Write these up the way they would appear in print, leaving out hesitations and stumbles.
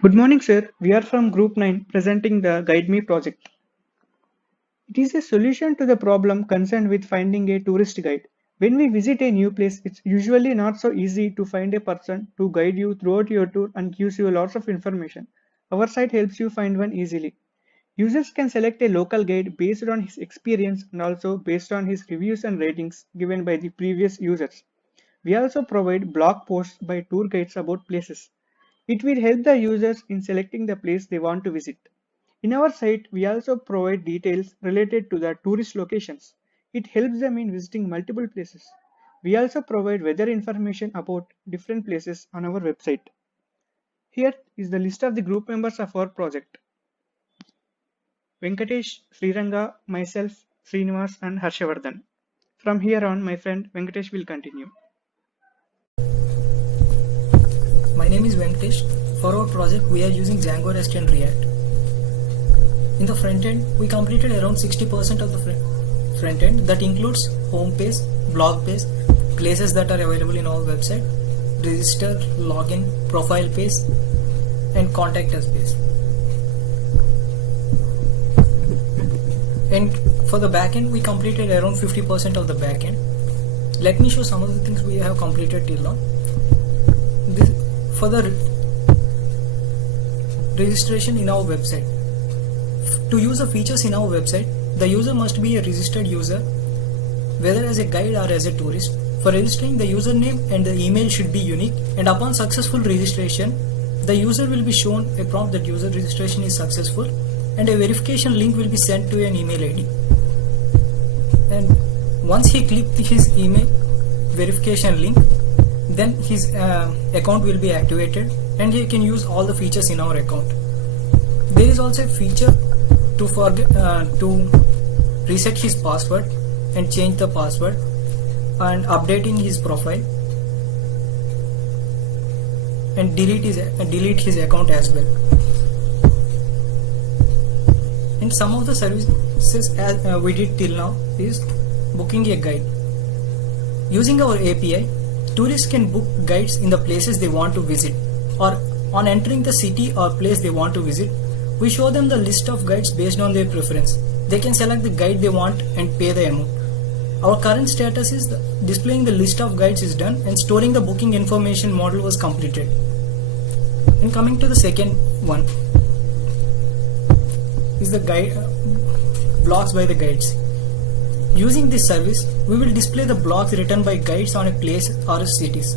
Good morning, sir. We are from Group 9 presenting the Guide Me project. It is a solution to the problem concerned with finding a tourist guide. When we visit a new place, it's usually not so easy to find a person to guide you throughout your tour and gives you lots of information. Our site helps you find one easily. Users can select a local guide based on his experience and also based on his reviews and ratings given by the previous users. We also provide blog posts by tour guides about places. It will help the users in selecting the place they want to visit. In our site, we also provide details related to the tourist locations. It helps them in visiting multiple places. We also provide weather information about different places on our website. Here is the list of the group members of our project. Venkatesh, Sriranga, myself, Srinivas and Harshavardhan. From here on, my friend Venkatesh will continue. My name is Venkatesh. For our project, we are using Django REST and React. In the front end, we completed around 60% of the front end. That includes home page, blog page, places that are available in our website, register, login, profile page, and contact us page. And for the backend, we completed around 50% of the backend. Let me show some of the things we have completed till now. For the registration in our website, to use the features in our website, the user must be a registered user, whether as a guide or as a tourist. For registering, the username and the email should be unique, and upon successful registration, the user will be shown a prompt that user registration is successful, and a verification link will be sent to an email ID. And once he clicks his email verification link, then his account will be activated and he can use all the features in our account. There is also a feature to reset his password and change the password and updating his profile and delete his account as well. And some of the services as we did till now is booking a guide. Using our API, tourists can book guides in the places they want to visit, or on entering the city or place they want to visit, we show them the list of guides based on their preference. They can select the guide they want and pay the amount. Our current status is displaying the list of guides is done and storing the booking information module was completed. And coming to the second one is the guide blogs by the guides. Using this service, we will display the blogs written by guides on a place or a cities.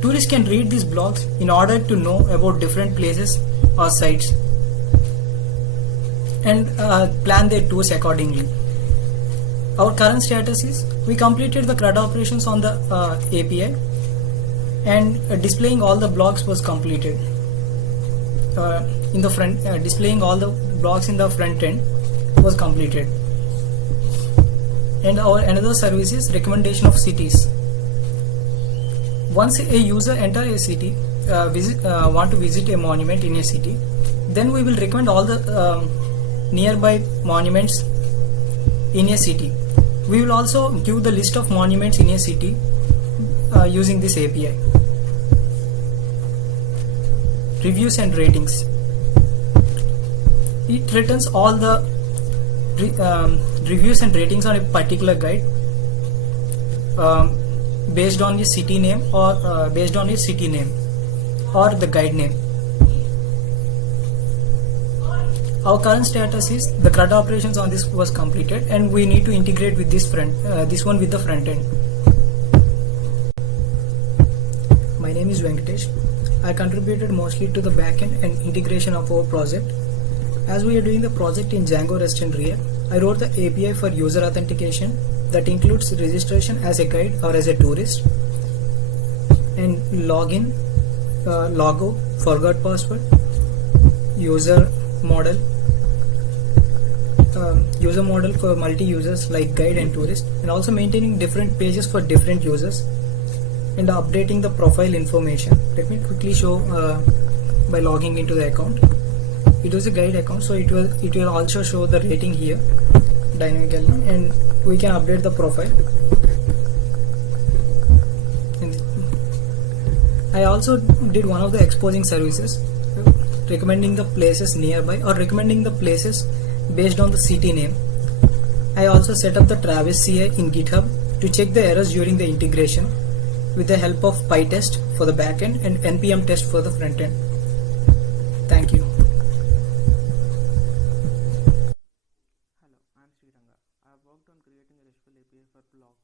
Tourists can read these blogs in order to know about different places or sites and plan their tours accordingly. Our current status is we completed the CRUD operations on the API and displaying all the blogs was completed. In the front, displaying all the blogs in the front end was completed. And our another service is recommendation of cities. Once a user enter a city, want to visit a monument in a city, then we will recommend all the nearby monuments in a city. We will also give the list of monuments in a city using this API. Reviews and ratings. It returns all the reviews and ratings on a particular guide based on the city name or based on its city name or the guide name. Our current status is the CRUD operations on this was completed and we need to integrate with this one with the front end. My name is Venkatesh. I contributed mostly to the backend and integration of our project. As we are doing the project in Django REST and React, I wrote the API for user authentication that includes registration as a guide or as a tourist, and login, logo, forgot password, user model for multi-users like guide and tourist, and also maintaining different pages for different users and updating the profile information. Let me quickly show by logging into the account. It was a guide account, so it will also show the rating here dynamically, and we can update the profile. And I also did one of the exposing services recommending the places nearby or recommending the places based on the city name. I also set up the Travis CI in GitHub to check the errors during the integration with the help of PyTest for the backend and npm test for the frontend. Thank you. Hello, I'm Sriranga. I have worked on creating a RESTful API for blogs,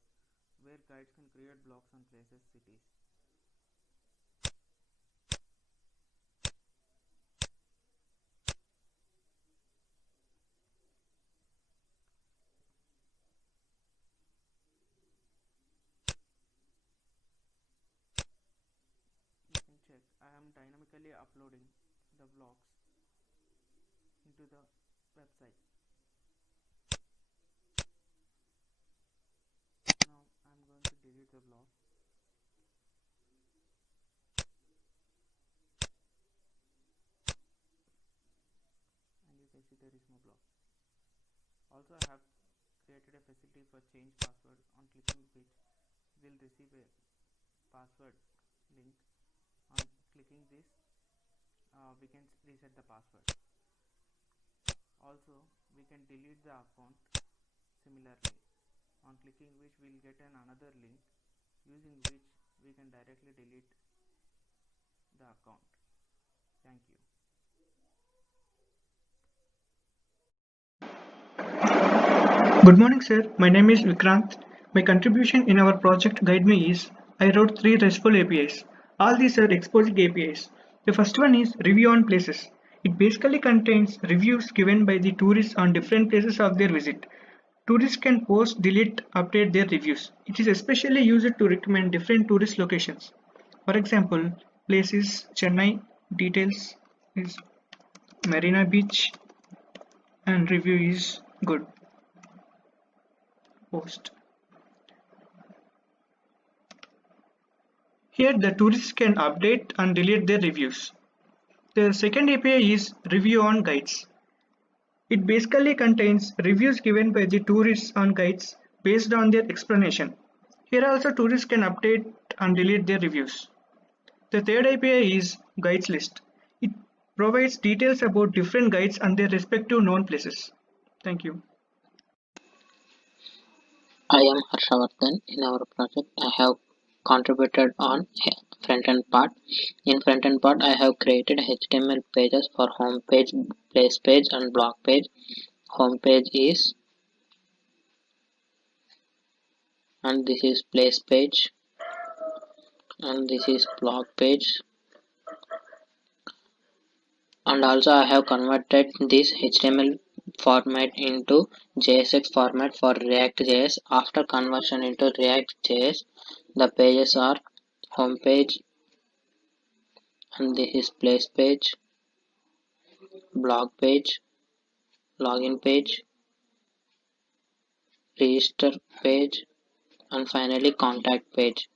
where guides can create blogs on places, cities. You can check, I am dynamically uploading the blogs into the website. Now I'm going to delete the blog. And you can see there is no blog. Also, I have created a facility for change password, on clicking which will receive a password link. On clicking this, we can reset the password. Also, we can delete the account similarly, on clicking which we will get another link, using which we can directly delete the account. Thank you. Good morning, sir. My name is Vikrant. My contribution in our project GuideMe is I wrote 3 RESTful APIs. All these are exposing APIs. The first one is Review on Places. It basically contains reviews given by the tourists on different places of their visit. Tourists can post, delete, update their reviews. It is especially used to recommend different tourist locations. For example, place is Chennai, details is Marina Beach, and review is good. Post. Here the tourists can update and delete their reviews. The second API is Review on Guides. It basically contains reviews given by the tourists on guides based on their explanation. Here also tourists can update and delete their reviews. The third API is Guides List. It provides details about different guides and their respective known places. Thank you. I am Harshavardhan. In our project, I have contributed on front-end part. In front-end part, I have created HTML pages for home page, place page, and blog page. Home page is, and this is place page, and this is blog page. And also, I have converted this HTML format into JSX format for React.js. After conversion into React.js, the pages are home page, and this is place page, blog page, login page, register page, and finally contact page.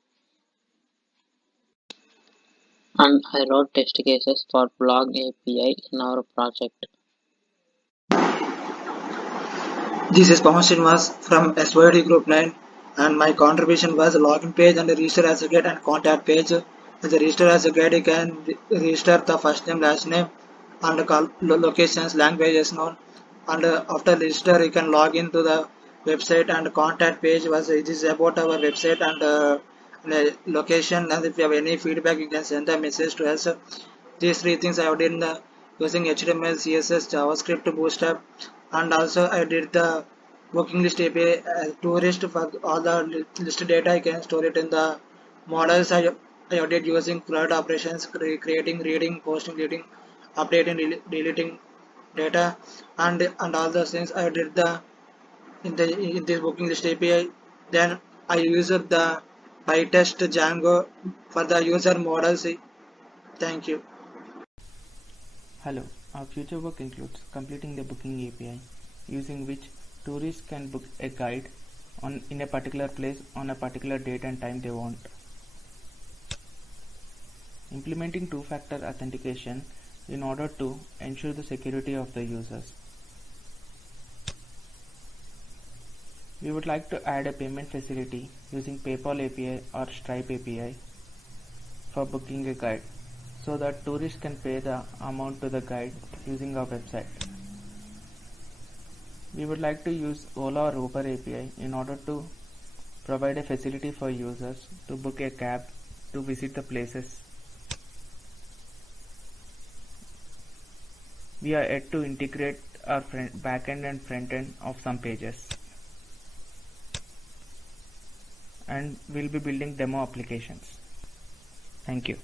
And I wrote test cases for blog API in our project. This is Pawan Srinivas from SYD Group 9, and my contribution was login page and register as a guide and contact page. As a register as a guide, you can register the first name, last name, and locations, languages known. And after register, you can log into the website, and contact page was it is about our website and location. And if you have any feedback, you can send a message to us. These 3 things I have done using HTML, CSS, JavaScript, Bootstrap, and also I did the booking list API tourist for all the list data. I can store it in the models. I did using CRUD operations, creating, reading, posting, deleting, updating, deleting data, and all those things I did in this booking list API. Then I used the PyTest Django for the user models. Thank you. Hello, our future work includes completing the booking API, using which tourists can book a guide in a particular place on a particular date and time they want. Implementing two-factor authentication in order to ensure the security of the users. We would like to add a payment facility using PayPal API or Stripe API for booking a guide, so that tourists can pay the amount to the guide using our website. We would like to use Ola or Uber API in order to provide a facility for users to book a cab to visit the places. We are yet to integrate our backend and frontend of some pages, and we'll be building demo applications. Thank you.